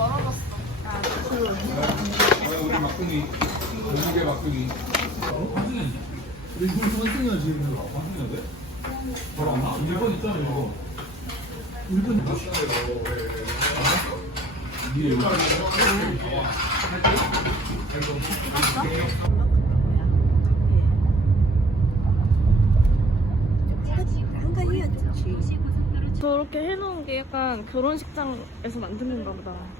여기 저렇게 해놓은 게 약간 결혼식장에서 만드는 가 보다.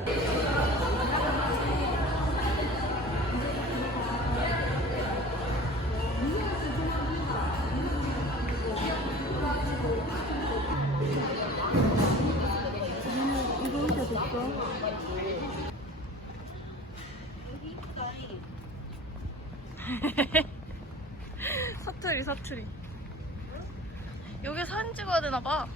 사투리, 사투리. 여기 사진 찍어야 되나 봐.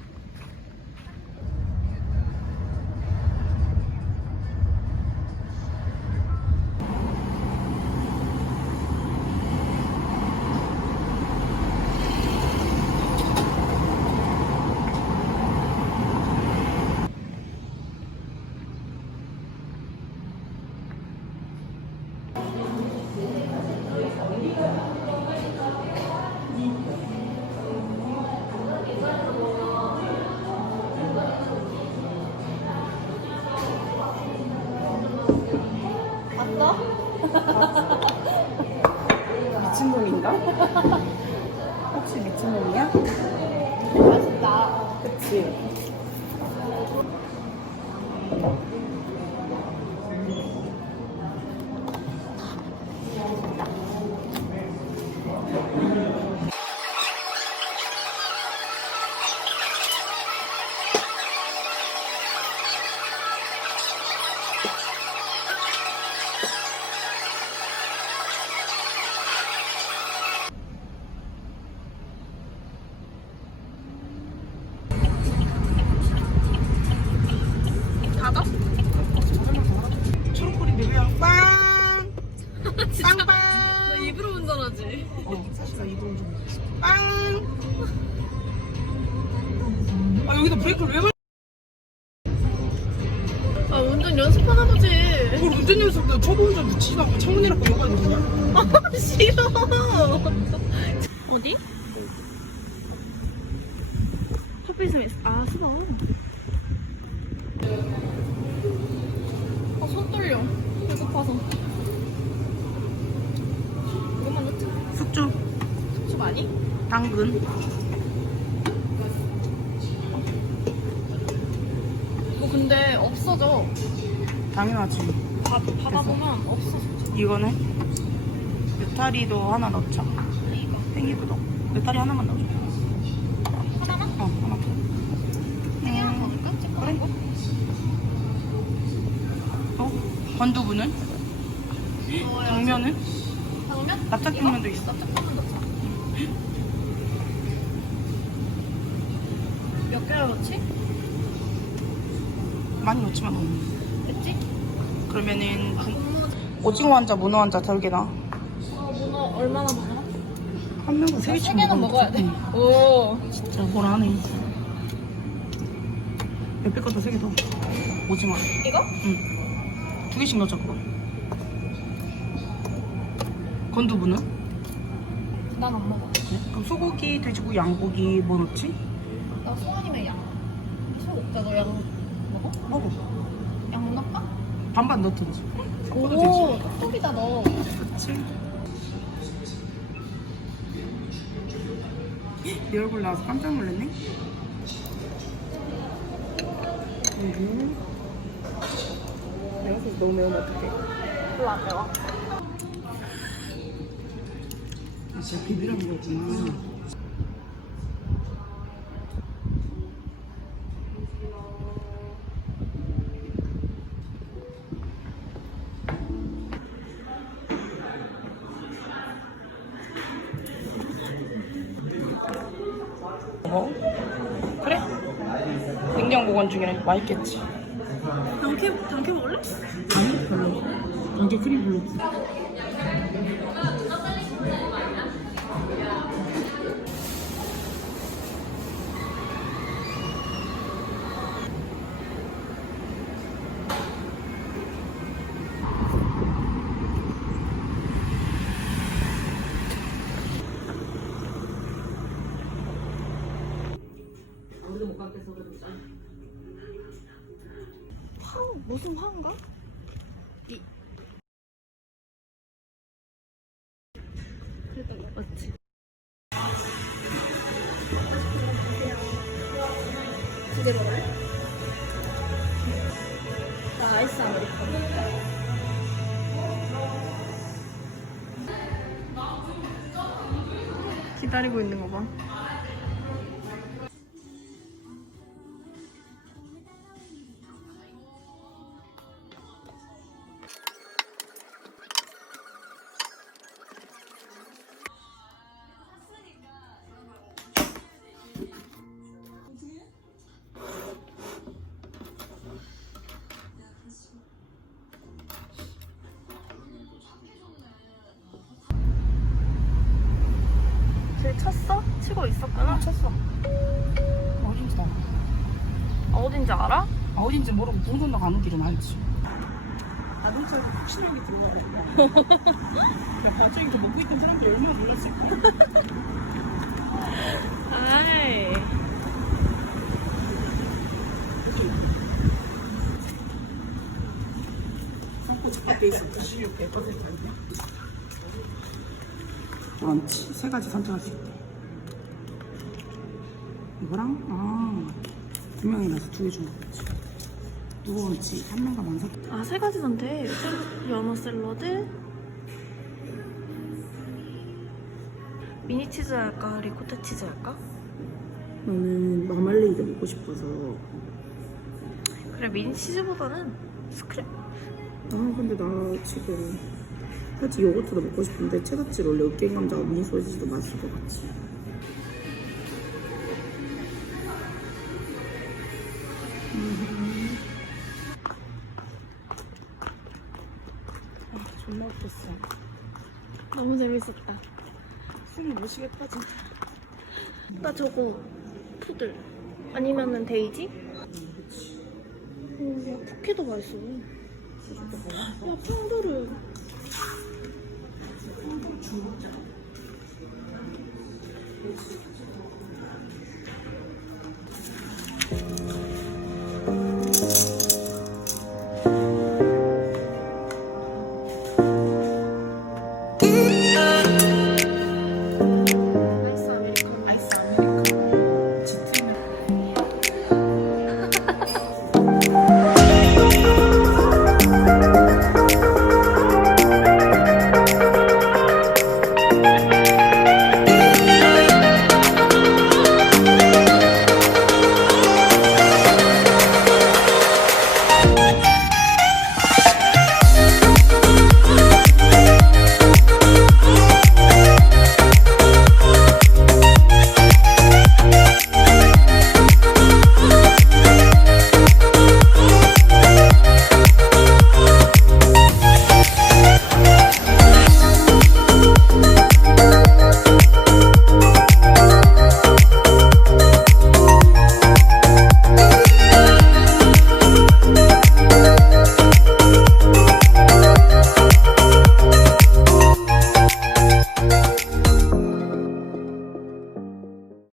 미친놈인가? 혹시 미친놈이야? 맛있다. 그치? 나 입으로 운전하지. 어, 사실 나 이동 좀. 빵! 아, 여기다 브레이크를 왜 걸? 아, 운전 연습하나 보지. 그걸 운전 연습도 초보 운전 붙이지 않고 창문이라고 욕하는 거냐? 아, 싫어. 어디? 커피 스미스. 아, 싫어. 아, 손 떨려. 배고파서. 이것만 넣자. 숙주, 숙주 많이? 당근. 뭐 근데 없어져. 당연하지. 바, 바다 보면 없어. 이거는 느타리도 하나 넣자. 이거. 넣어. 느타리 하나만 넣어줘. 하나만? 어, 하나. 그냥 먹을까? 그래? 어? 건두부는? 당면은? 당면? 납작당면도 있어. 납작당면 넣자. 몇 개를 넣지? 많이 넣지만 넣어. 됐지? 그러면은 부- 문어. 오징어 한 자, 문어 한자 두 개나. 어, 문어 얼마나 먹나? 한 명은 세세 개씩 개는 먹어야 돼. 오. 진짜 뭘 하네. 옆에 것도 세개 더. 오징어. 이거? 응. 두 개씩 넣자, 그거. 건두부는? 난 안 먹어. 네? 그럼 소고기, 돼지고기, 양고기 뭐 넣지? 나 소원이면 양. 소 먹자. 너양 먹어? 먹어. 양 넣을까? 반반 넣든지. 섞어도 오, 되지. 톡톡이다 너. 그치? 네 얼굴 나와서 깜짝 놀랐네? 음. 내 얼굴 너무 매우면 어떡해? 별로 안 매워. 아, 진짜 비비랑 거구나. 보관 중이라 맛있겠지. 당캐 당캐 먹을래? 아니 별로. 단계 크림 별로. 무슨 파우인가? 이 그랬던 거 맞지? 두개 먹을래? 나 아이스 아메리카노. 기다리고 있는 거 봐. 치고 있었구나. 쳤어. 어딘지 알아. 아, 어딘지 알아? 아, 어딘지 모르고 동선도 가는 길은 알지. 자동차에서 확실하게 들어가고. 갑자기 저 먹고 있던 사람들이 얼마나 놀랐을까? 아이. 상고 밖에 있어. 96, 100% 아니야? 브런치 세 가지 선택할 수 있대. 이거랑 아, 두 명이라서 두개 주는 거지. 누구지? 한 명가 만사. 아, 세 가지 선택. 연어 샐러드. 미니 치즈 할까? 리코타 치즈 할까? 나는 마말레이드 먹고 싶어서. 그래, 미니 치즈보다는 스크랩. 아 근데 나 지금 사실 요거트도 먹고 싶은데 체다칠 원래 으깬 감자가 미니 소시지도 맛있을 것 같지. 아, 존나 웃겼어. 너무 재밌었다. 숨이 무시게 빠진 나 저거 푸들 아니면은 데이지? 음, 야, 쿠키도 맛있어. 야, 푸들을. 푸들 주